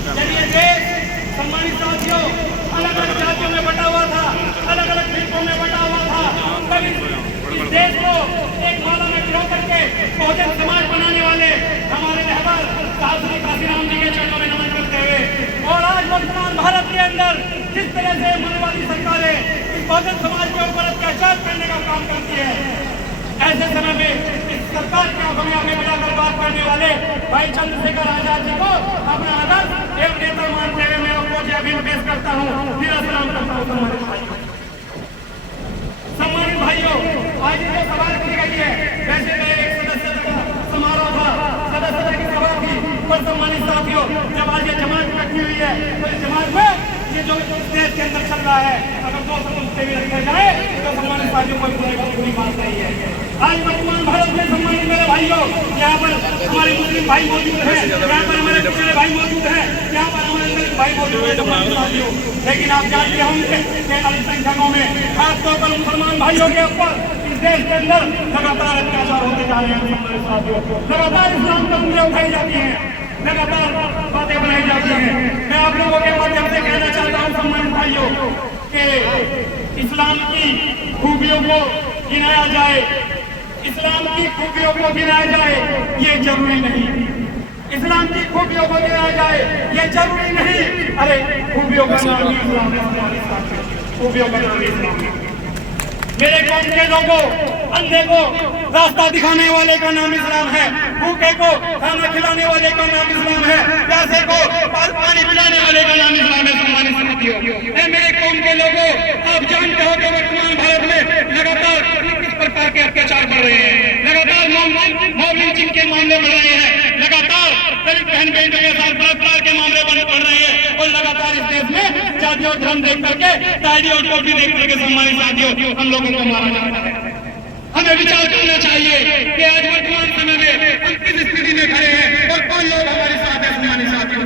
जब ये देश सम्मानित साथियों अलग अलग जातियों में बटा हुआ था, अलग अलग फिरकों में बटा हुआ था, तब इस देश को एक माला में पिरो करके बहुजन समाज बनाने वाले हमारे रहबर साहब श्री काशीराम जी के चरणों में नमन करते हुए, और आज वर्तमान भारत के अंदर जिस तरह से होने वाली सरकारें इस बहुजन समाज के ऊपर अत्याचार करने का काम करती है, ऐसे समय में इस सरकार के हमें आगे बढ़ाकर बात करने वाले भाई चंद्रशेखर आजाद जी को अपना आदर्श एवं नेता मानते हुए मैं आपको अभिनंदन पेश करता हूँ, फिर सलाम करता हूँ। सम्मानित भाइयों, आज जो सवाल की गई है, वैसे तो एक सदस्यता का समारोह था, सदस्यता की सभा थी, पर सम्मानित साथियों जब आज ये जमात इकट्ठी हुई है तो इस जमात में ये जो देश के अंदर चल रहा है, अगर दो समझते हुए रखे जाए तो सम्मानित साथियों को पूरी बात नहीं है। आज वर्तमान भारत में सम्मानित मेरे भाइयों, यहाँ पर हमारे मुस्लिम भाई मौजूद हैं, यहाँ पर हमारे पिछड़े भाई मौजूद हैं, यहाँ पर हमारे दलित भाई मौजूद हैं, लेकिन आप जानते होंगे कि अल्पसंख्यकों में खासतौर पर मुसलमान भाइयों के ऊपर इस देश के अंदर लगातार अत्याचार होते जा रहे हैं। लगातार इस्लाम पर उंगलियां उठाई जाती हैं, लगातार बातें बनाई जाती हैं। मैं आप लोगों के माध्यम से कहना चाहता हूँ सम्मानित भाइयों कि इस्लाम की खूबियों को गिनाया जाए, इस्लाम की खूबियों को गिनाया जाए ये जरूरी नहीं, इस्लाम की खूबियों को गिनाया जाए ये जरूरी नहीं। अरे खूबियों का नाम ही इस्लाम है, खूबियों का नाम ही इस्लाम है। मेरे कौम के लोगों, अंधे को रास्ता दिखाने वाले का नाम इस्लाम है, भूखे को खाना खिलाने वाले का नाम इस्लाम है, प्यासे को पानी पिलाने वाले का नाम इस्लाम है। सम्मानित साथियों, मेरे कौम के लोगों, आप जानते हो कि वर्तमान भारत में लगातार किस प्रकार के अत्याचार बढ़ रहे हैं, लगातार मॉब लिंचिंग के मामले बढ़ रहे हैं, लगातार दलित बहन बेटियों के साथ बलात्कार के मामले बढ़ रहे हैं, और लगातार इस देश में जाति और धर्म देख करके, दाढ़ी और टोपी देख करके सम्मानित साथियों हम लोगों को मारा जाता है। हमें विचार करना चाहिए कि आज वर्तमान समय में हम किस स्थिति में खड़े हैं और कौन लोग हमारे साथ हैं। सम्मानित साथियों,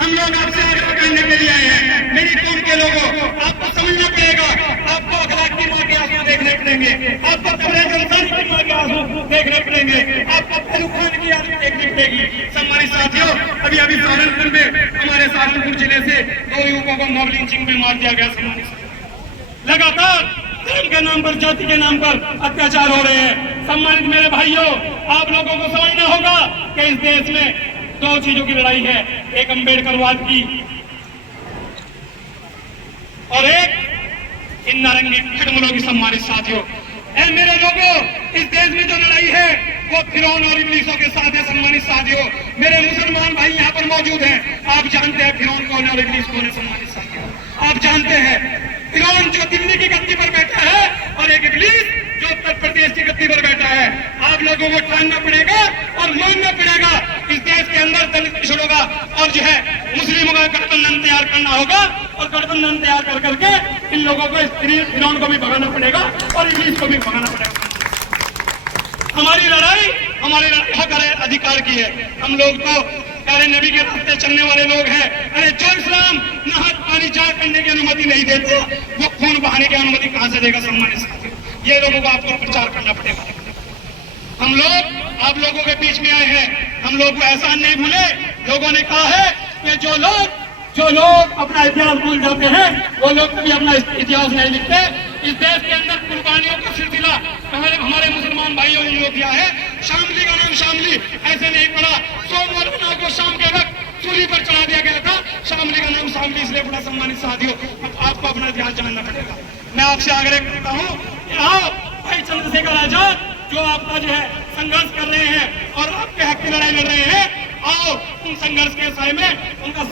हम लोग आपसे आग्रह करने के लिए आए हैं, मेरी कौम के लोगों, आपको समझना पड़ेगा, आपको अखलाक की माँ के आंसू देखने पड़ेंगे, आपको कमरे इंसानी की माँ के आंसू देखने पड़ेंगे, आपको पहलू खान की आदत देखनी पड़ेगी। सम्मानित साथियों, अभी सहारनपुर में हमारे सहारनपुर जिले से 2 युवकों को मॉब लिंचिंग में मार दिया गया। सम्मानित लगातार धर्म के नाम पर, जाति के नाम पर अत्याचार हो रहे हैं। सम्मानित मेरे भाइयों, आप लोगों को समझना होगा कि इस देश में 2 चीजों की लड़ाई है, एक अम्बेडकरवाद की और एक इन नारंगी खटमलों की। सम्मानित साथियों, मेरे लोगों, इस देश में जो लड़ाई है वो फिरौन और इब्लीसों के साथ है। सम्मानित साथियों, मेरे मुसलमान भाई यहाँ पर मौजूद हैं, आप जानते हैं फिरौन कौन है और इब्लीस कौन है। सम्मानित साथियों, आप जानते हैं फिरौन जो दिल्ली की गद्दी पर बैठा है और एक इब्लीस जो उत्तर प्रदेश की गद्दी पर बैठा है। आप लोगों को ठानना पड़ेगा और मानना पड़ेगा, इस देश के अंदर दलित पिछड़ों का और जो है मुस्लिमों का गठबंधन तैयार करना होगा, और गठबंधन तैयार कर करके इन लोगों को, फिरौन को भी भगाना पड़ेगा और इब्लीस को भी भगाना पड़ेगा। हमारी लड़ाई हक अधिकार की है। हम लोग तो प्यारे नबी के रास्ते चलने वाले लोग हैं। अरे जो इस्लाम नहात पानी जाया करने की अनुमति नहीं देते, वो खून बहाने की अनुमति कहां से देगा। सम्मानित साथियों, ये लोगों को आपको प्रचार करना पड़ेगा। हम लोग आप लोगों के बीच में आए हैं, हम लोग को एहसान नहीं भूले। लोगों ने कहा है कि जो लोग अपना इतिहास भूल जाते हैं वो लोग कभी अपना इतिहास नहीं लिखते। इस देश के अंदर कुर्बानियों का सिलसिला हमारे मुसलमान भाइयों ने जो किया है, शामली का नाम शामली ऐसे नहीं पड़ा, सोमवार को शाम के वक्त सूली पर चढ़ा दिया गया था, शामली का नाम शामली इसलिए पड़ा। सम्मानित साथियों, आपको अपना इतिहास जानना पड़ेगा। मैं आपसे आग्रह करता हूँ कि आओ भाई चंद्रशेखर आजाद जो आपका जो है संघर्ष कर रहे हैं और आपके हक की लड़ाई लड़ रहे हैं, आओ उन संघर्ष के साय में उनका